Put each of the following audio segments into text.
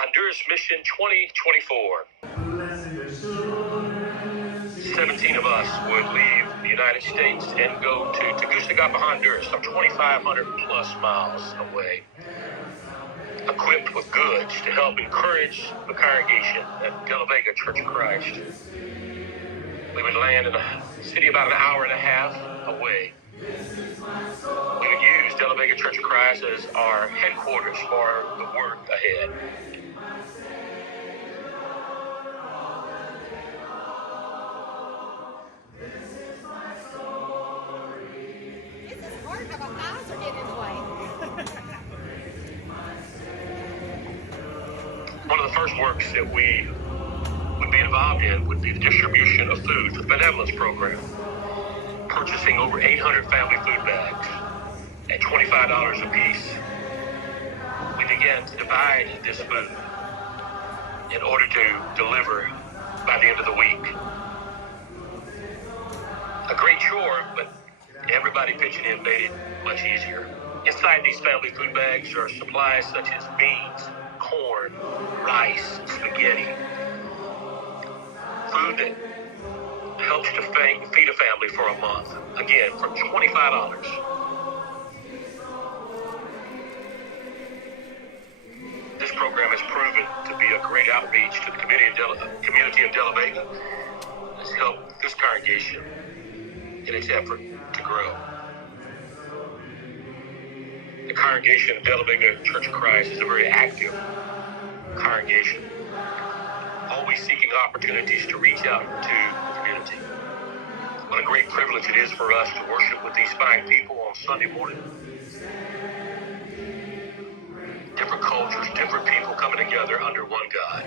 Honduras Mission 2024. 17 of us would leave the United States and go to Tegucigalpa, Honduras, some 2,500 plus miles away, equipped with goods to help encourage the congregation at De La Vega Church of Christ. We would land in a city about an hour and a half away. We would use De La Vega Church of Christ as our headquarters for the work ahead. One of the first works that we would be involved in would be the distribution of food for the benevolence program, purchasing over 800 family food bags at $25 a piece. We began to divide this food in order to deliver by the end of the week. A great chore, but everybody pitching in made it much easier. Inside these family food bags are supplies such as beans, corn, rice, spaghetti. Food that helps to feed a family for a month. Again, for $25. This program has proven to be a great outreach to the community of De La Vega. It's helped this congregation in its effort to grow. The congregation of De La Vega Church of Christ is a very active congregation, always seeking opportunities to reach out to the community. What a great privilege it is for us to worship with these fine people on Sunday morning. Different cultures, different people coming together under one God.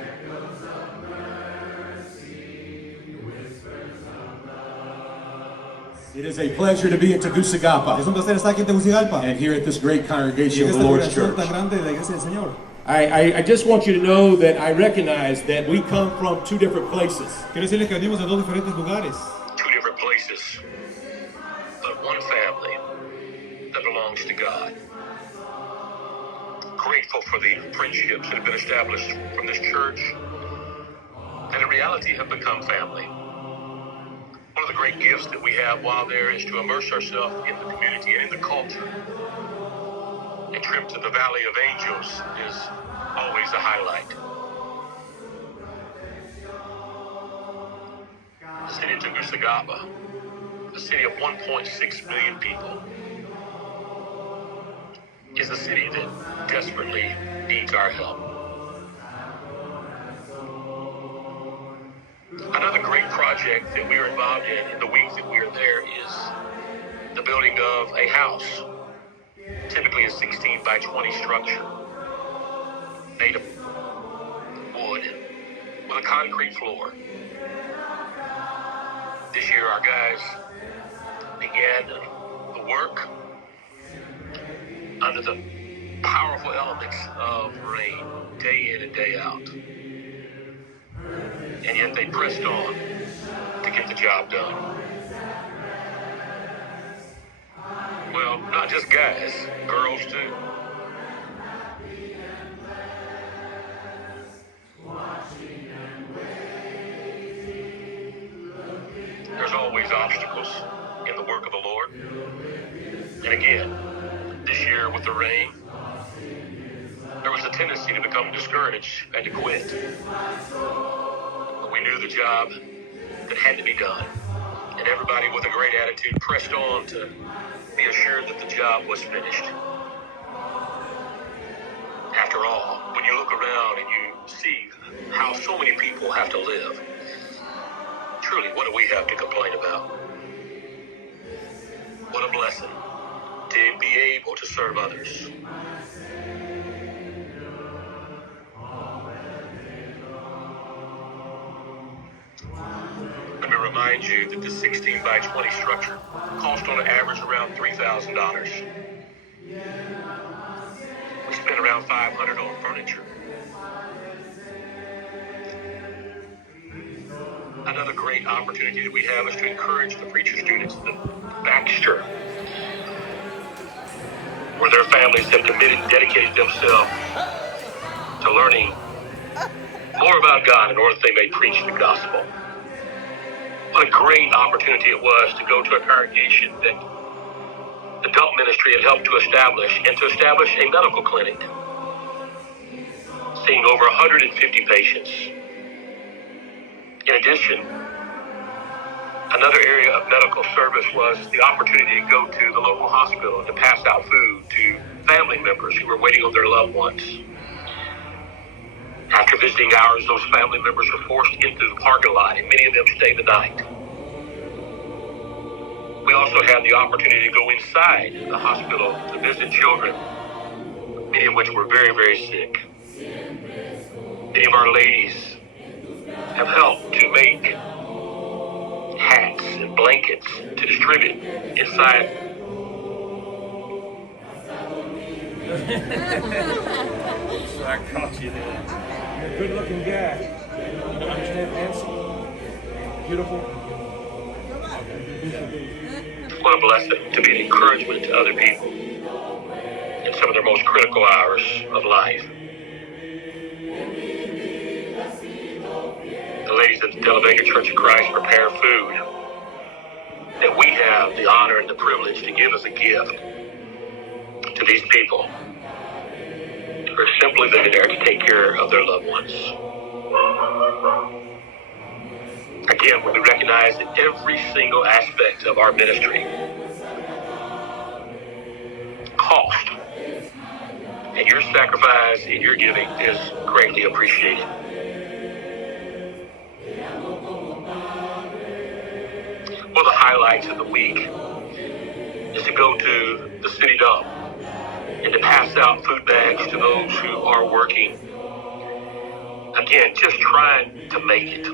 It is a pleasure to be in Tegucigalpa. Es un placer estar aquí en Tegucigalpa. And here at this great congregation of the Lord's Church. Tan grande de la iglesia del Señor. I just want you to know that I recognize that we come from two different places. Quiero decirles que venimos de dos diferentes lugares. Two different places, but one family that belongs to God. Grateful for the friendships that have been established from this church that in reality have become family. One of the great gifts that we have while there is to immerse ourselves in the community and in the culture. A trip to the Valley of Angels is always a highlight. The city of Tegucigalpa, a city of 1.6 million people, is a city that desperately needs our help. Another great project that we are involved in the week that we are there is the building of a house, typically a 16 by 20 structure, made of wood with a concrete floor. This year our guys began the work under the powerful elements of rain, day in and day out. And yet they pressed on to get the job done. Well, not just guys, girls too. There's always obstacles in the work of the Lord. And again, this year with the rain, there was a tendency to become discouraged and to quit. But we knew the job that had to be done. And everybody with a great attitude pressed on to be assured that the job was finished. After all, when you look around and you see how so many people have to live, truly, what do we have to complain about? What a blessing to be able to serve others. Let me remind you that the 16 by 20 structure cost on an average around $3,000. We spent around $500 on furniture. Another great opportunity that we have is to encourage the preacher students at Baxter, where their families have committed and dedicated themselves to learning line in order that they may preach the gospel. What a great opportunity it was to go to a congregation that the dump ministry had helped to establish, and to establish a medical clinic, seeing over 150 patients. In addition, another area of medical service was the opportunity to go to the local hospital and to pass out food to family members who were waiting on their loved ones. After visiting hours, those family members were forced into the parking lot, and many of them stayed the night. We also had the opportunity to go inside the hospital to visit children, many of which were very, very sick. Many of our ladies have helped to make hats and blankets to distribute inside. So I caught you there. You're a good-looking guy. You understand, handsome, beautiful. What a blessing to be an encouragement to other people in some of their most critical hours of life. The ladies at the De La Vega Church of Christ prepare food that we have the honor and the privilege to give as a gift to these people who are simply there to take care of their loved ones. Again, we recognize that every single aspect of our ministry cost, and your sacrifice and your giving is greatly appreciated. One of the highlights of the week is to go to the city dump and to pass out food bags to those who are working. Again, just trying to make it.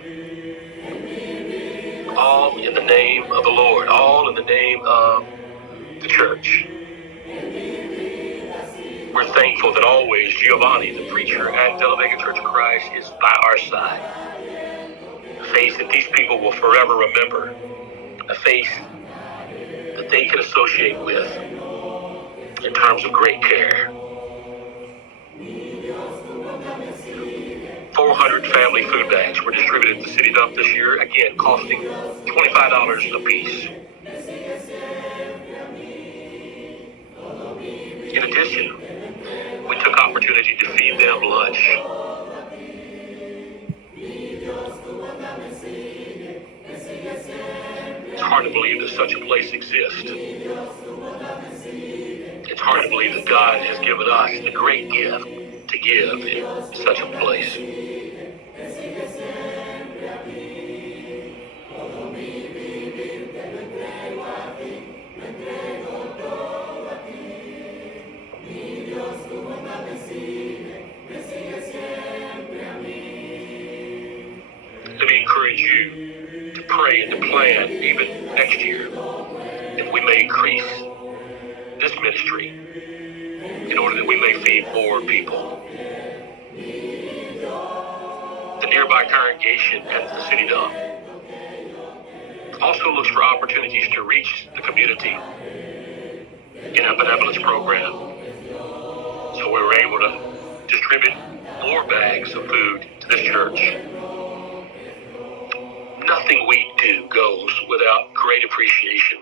All in the name of the Lord, all in the name of the church. We're thankful that always Giovanni, the preacher at De La Vega Church of Christ, is by our side. A face that these people will forever remember. A face that they can associate with in terms of great care. 400 family food bags were distributed at the city dump this year, again costing $25 a piece. In addition, we took opportunity to feed them lunch. It's hard to believe that such a place exists. It's hard to believe that God has given us the great gift to give in such a place. Let me encourage you to pray and to plan even next year that we may increase this ministry in order that we may feed more people. The nearby congregation at the city dump also looks for opportunities to reach the community in a benevolence program. So we were able to distribute more bags of food to this church. Nothing we do goes without great appreciation.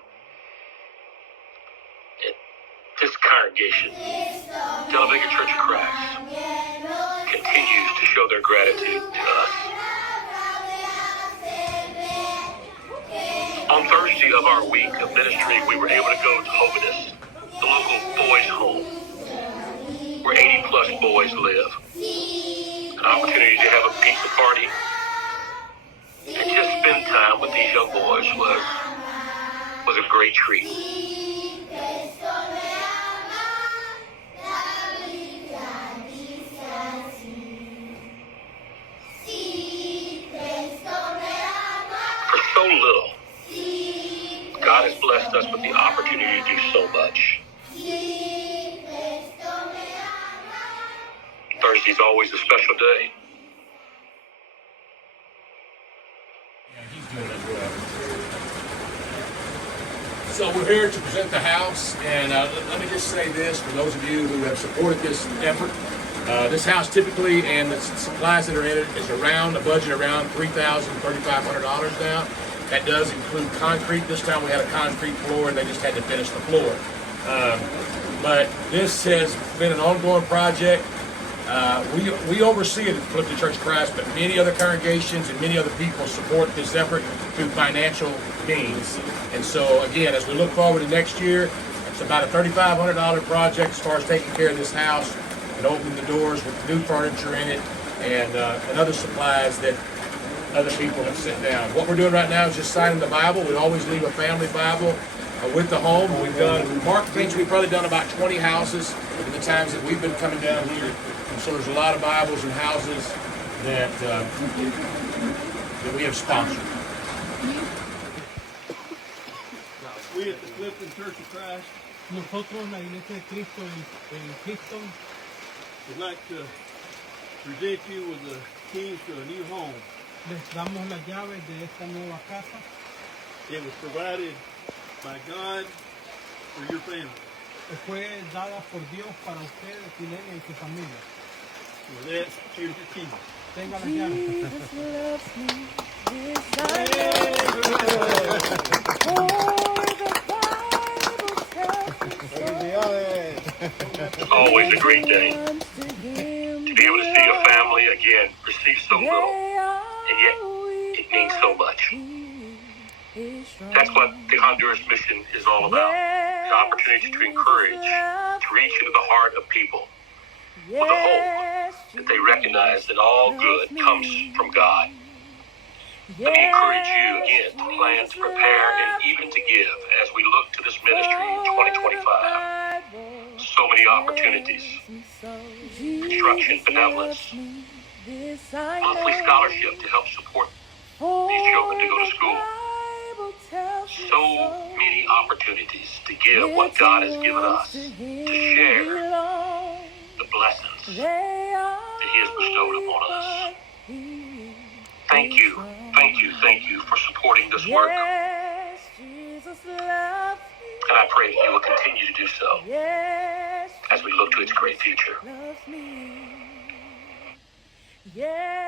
And this congregation, De La Vega Church of Christ, continues to show their gratitude to us. On Thursday of our week of ministry, we were able to go to Hoviness, the local boys' home, where 80-plus boys live. An opportunity to have a pizza party and just spend time with these young boys was a great treat. For so little, God has blessed us with the opportunity to do so much. Thursday's always a special day. So we're here to present the house, and let me just say this, for those of you who have supported this effort, This house typically, and the supplies that are in it, is around a budget around $3,000, $3,500 now. That does include concrete. This time we had a concrete floor, and they just had to finish the floor. But this has been an ongoing project. We oversee it at Philippian Church of Christ, but many other congregations and many other people support this effort through financial means. And so, again, as we look forward to next year, it's about a $3,500 project as far as taking care of this house and opening the doors with new furniture in it and other supplies that other people have sent down. What we're doing right now is just signing the Bible. We always leave a family Bible with the home. We've done, Mark thinks we've probably done about 20 houses in the times that we've been coming down here. And so there's a lot of Bibles and houses that we have sponsored. We at the Clifton Church of Christ Nosotros, la Iglesia de Cristo en Houston, would like to present you with the keys to a new home. les damos las llaves de esta nueva casa. It was provided by God for your family. Fue dada por Dios para ustedes, Filenia y su familia. With that, here's your keys. Tenga las llaves. Always a great day to be able to see your family again, receive so little, and yet it means so much. That's what the Honduras mission is all about. It's an opportunity to encourage, to reach into the heart of people with a hope that they recognize that all good comes from God. Let me encourage you again to plan, to prepare, and even to give as we look to this ministry in 2025. So many opportunities, construction, benevolence, monthly scholarship to help support these children to go to school. So many opportunities to give what God has given us, to share the blessings that He has bestowed upon us. Thank you, thank you, thank you for supporting this work. And I pray that you will continue to do so as we look to its great future. Yeah.